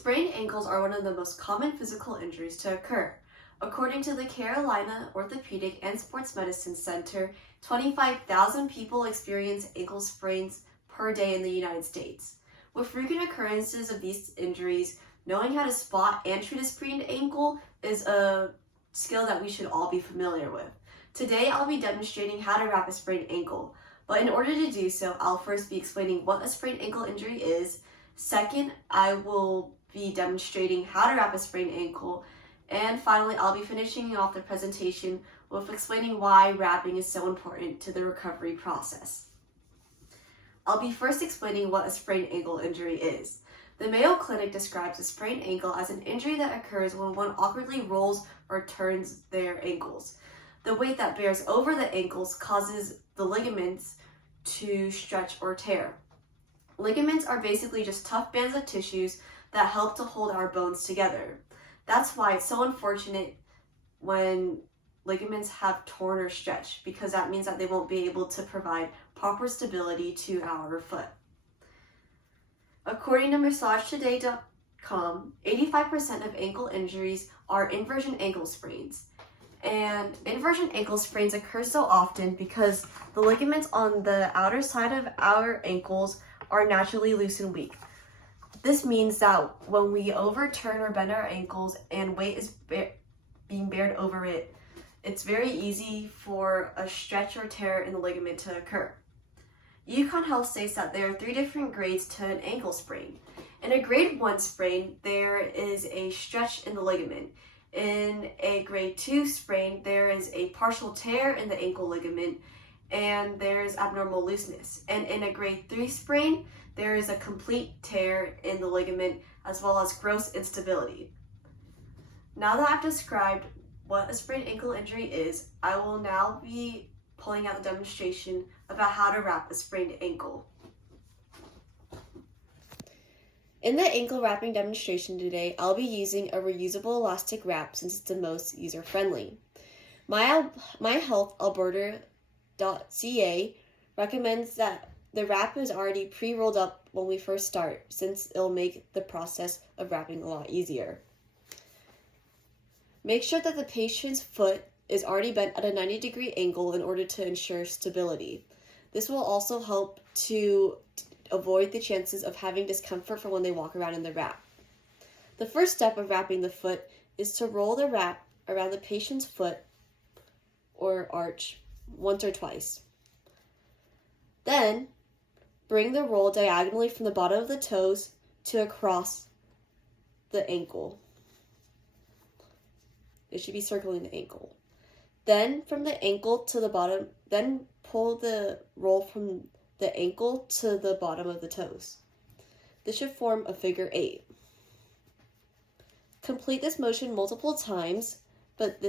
Sprained ankles are one of the most common physical injuries to occur. According to the Carolina Orthopedic and Sports Medicine Center, 25,000 people experience ankle sprains per day in the United States. With frequent occurrences of these injuries, knowing how to spot and treat a sprained ankle is a skill that we should all be familiar with. Today, I'll be demonstrating how to wrap a sprained ankle. But in order to do so, I'll first be explaining what a sprained ankle injury is. Second, I will be demonstrating how to wrap a sprained ankle. And finally, I'll be finishing off the presentation with explaining why wrapping is so important to the recovery process. I'll be first explaining what a sprained ankle injury is. The Mayo Clinic describes a sprained ankle as an injury that occurs when one awkwardly rolls or turns their ankles. The weight that bears over the ankles causes the ligaments to stretch or tear. Ligaments are basically just tough bands of tissues that help to hold our bones together. That's why it's so unfortunate when ligaments have torn or stretched, because that means that they won't be able to provide proper stability to our foot. According to MassageToday.com, 85% of ankle injuries are inversion ankle sprains. And inversion ankle sprains occur so often because the ligaments on the outer side of our ankles are naturally loose and weak. This means that when we overturn or bend our ankles and weight is being bared over it, it's very easy for a stretch or tear in the ligament to occur. Yukon Health states that there are 3 different grades to an ankle sprain. In a grade 1 sprain, there is a stretch in the ligament. In a grade 2 sprain, there is a partial tear in the ankle ligament and there's abnormal looseness. And in a grade 3 sprain, there is a complete tear in the ligament as well as gross instability. Now that I've described what a sprained ankle injury is, I will now be pulling out the demonstration about how to wrap a sprained ankle. In the ankle wrapping demonstration today, I'll be using a reusable elastic wrap since it's the most user-friendly. MyHealthAlberta.ca recommends that the wrap is already pre-rolled up when we first start, since it'll make the process of wrapping a lot easier. Make sure that the patient's foot is already bent at a 90-degree angle in order to ensure stability. This will also help to avoid the chances of having discomfort for when they walk around in the wrap. The first step of wrapping the foot is to roll the wrap around the patient's foot or arch once or twice. Then, bring the roll diagonally from the bottom of the toes to across the ankle. It should be circling the ankle. Then, from the ankle to the bottom, then pull the roll from the ankle to the bottom of the toes. This should form a figure 8. Complete this motion multiple times, but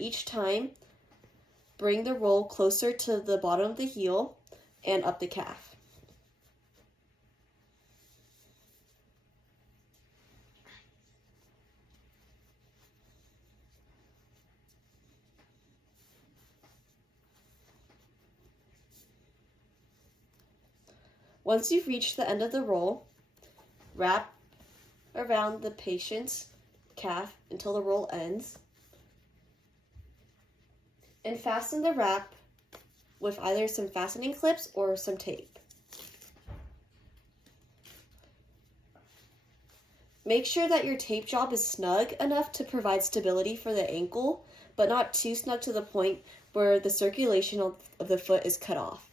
each time, bring the roll closer to the bottom of the heel and up the calf. Once you've reached the end of the roll, wrap around the patient's calf until the roll ends, and fasten the wrap with either some fastening clips or some tape. Make sure that your tape job is snug enough to provide stability for the ankle, but not too snug to the point where the circulation of the foot is cut off.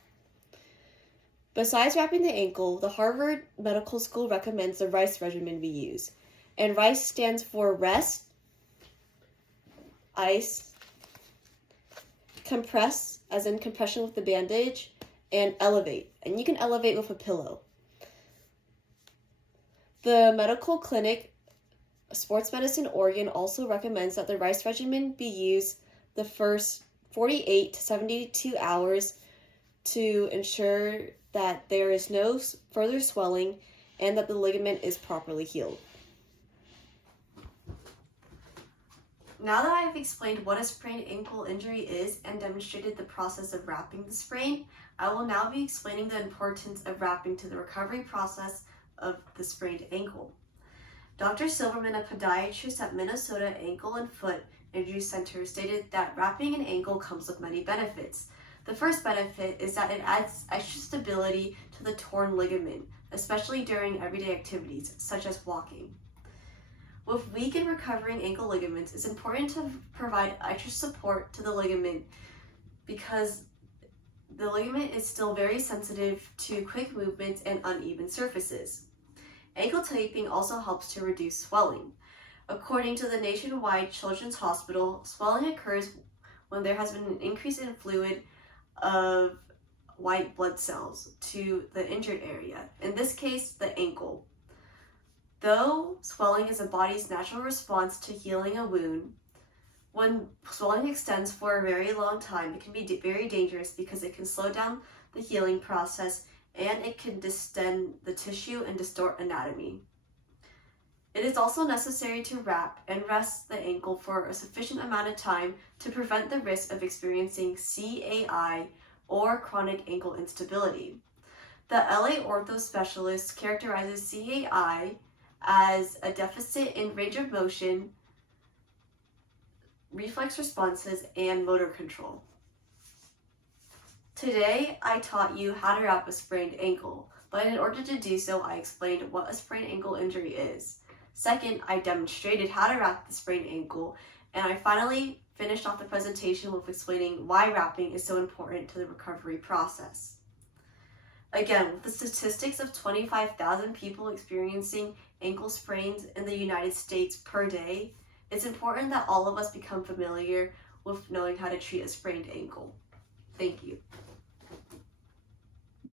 Besides wrapping the ankle, the Harvard Medical School recommends the RICE regimen we use. And RICE stands for rest, ice, compress, as in compression with the bandage, and elevate. And you can elevate with a pillow. The Medical Clinic Sports Medicine Oregon also recommends that the RICE regimen be used the first 48 to 72 hours to ensure that there is no further swelling and that the ligament is properly healed. Now that I've explained what a sprained ankle injury is and demonstrated the process of wrapping the sprain, I will now be explaining the importance of wrapping to the recovery process of the sprained ankle. Dr. Silverman, a podiatrist at Minnesota Ankle and Foot Injury Center, stated that wrapping an ankle comes with many benefits. The first benefit is that it adds extra stability to the torn ligament, especially during everyday activities, such as walking. With weak and recovering ankle ligaments, it's important to provide extra support to the ligament because the ligament is still very sensitive to quick movements and uneven surfaces. Ankle taping also helps to reduce swelling. According to the Nationwide Children's Hospital, swelling occurs when there has been an increase in fluid of white blood cells to the injured area, in this case, the ankle. Though swelling is the body's natural response to healing a wound, when swelling extends for a very long time, it can be very dangerous because it can slow down the healing process and it can distend the tissue and distort anatomy. It is also necessary to wrap and rest the ankle for a sufficient amount of time to prevent the risk of experiencing CAI or chronic ankle instability. The LA ortho specialist characterizes CAI as a deficit in range of motion, reflex responses, and motor control. Today, I taught you how to wrap a sprained ankle, but in order to do so, I explained what a sprained ankle injury is. Second, I demonstrated how to wrap the sprained ankle, and I finally finished off the presentation with explaining why wrapping is so important to the recovery process. Again, with the statistics of 25,000 people experiencing ankle sprains in the United States per day, it's important that all of us become familiar with knowing how to treat a sprained ankle. Thank you.